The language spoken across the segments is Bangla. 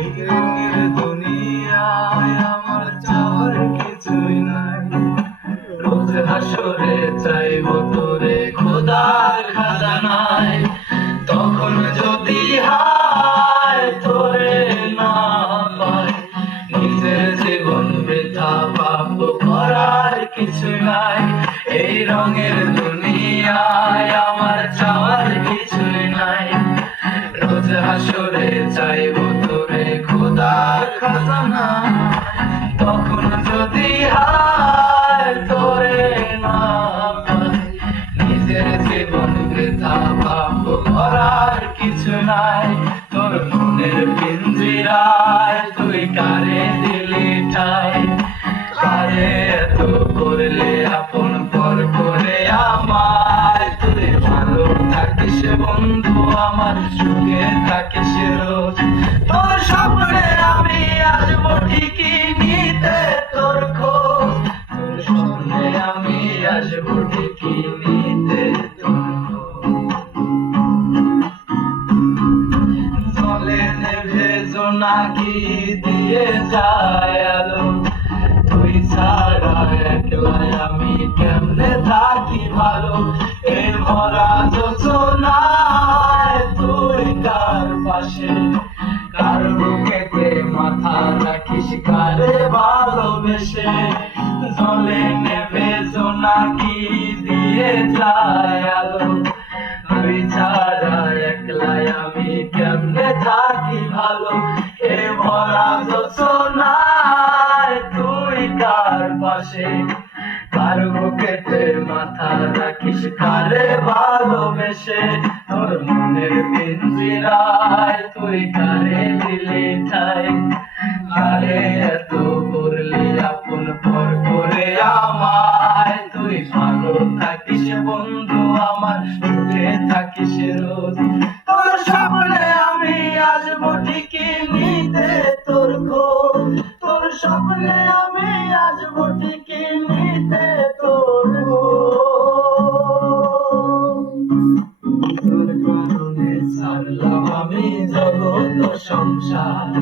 এই রঙের দুনিয়ায় আমার চাওয়ার কিছুই নাই, রোজ হাসরে চাইব তোরে খোদার খাজানায়। তখন যদি হায় তোরে না পাই, নিজের জীবন বৃথা পাপ করার কিছু নাই। এই রঙের দুনিয়ায় আমার চাওয়ার কিছুই নাই, রোজ হাসরে চাইব তোরে খোদার খাজানা। তখন যদি হায় তোরে না পাই, নিজের জীবন বৃথা পাপ করার কিছু নাই। তোর মনের পিঞ্জিরায় তুই কারে দিলি ঠাই, কারে এত করলে আপন পর করে আমায়। তুই ভালো থাকিস বন্ধু আমার, সুখে থাকিস রোজ। তোর স্বপ্নে আমি আসবো ঠিকই নিতে তোর খোঁজ, তোর স্বপ্নে আমি আসবো ঠিকই নিতে তোর খোঁজ। জলে নেভে জোনাকি দিয়ে যায় আলো, তুই ছাড়া একলাই আমি কেমনে থাকি ভালো। এ ভরা যোজনায় তুই কার পাশে, কার বুকেতে মাথা রাখিস কারে ভালোবেসে। জলে নেভে জোনাকি দিয়ে যায় আলো, তুই ছাড়া একলাই আমি কেমনে থাকি ভালো। এ ভরা যোজনায় তুই কার পাশে, কার বুকেতে মাথা রাখিস কারে ভালোবেসে। তোর মনের পিঞ্জিরায় তুই কারে দিলি ঠাই, কারে এত করলি আপন পর করে আমায়। তুই ভালো থাকিস বন্ধু আমার, সুখে থাকিস রোজ। তোর স্বপ্নে আমি আসবো ঠিকই নিতে তোর খোঁজ, তোর স্বপ্নে আমি আসবো ঠিকই নিতে তোর খোঁজ। তোর কারণে ছাড়লাম আমি জগৎ সংসার,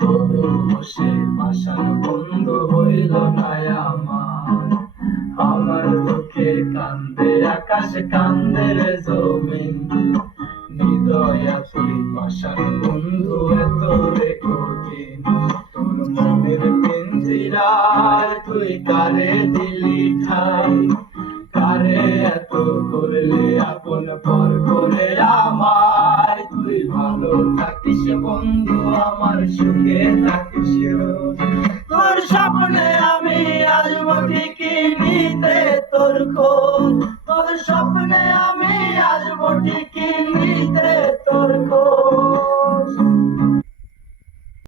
তবু বসে পাশার বন্ধু হইল না আমার। আমার দুঃখে কান্দে আকাশ কান্দে রে জমিন, হৃদয়া তুই পাশার বন্ধু এত রে কঠিন। তোর মনের পিঞ্জিরায় তুই কারে দিলি ঠাই, কারে এত করলে আপন পর করে আমায়। তুই ভালো থাকিস বন্ধু আমার, সুখে থাকিস রোজ। তোর স্বপ্নে আমি আসবো ঠিকই নিতে তোর খোঁজ, তোর স্বপ্নে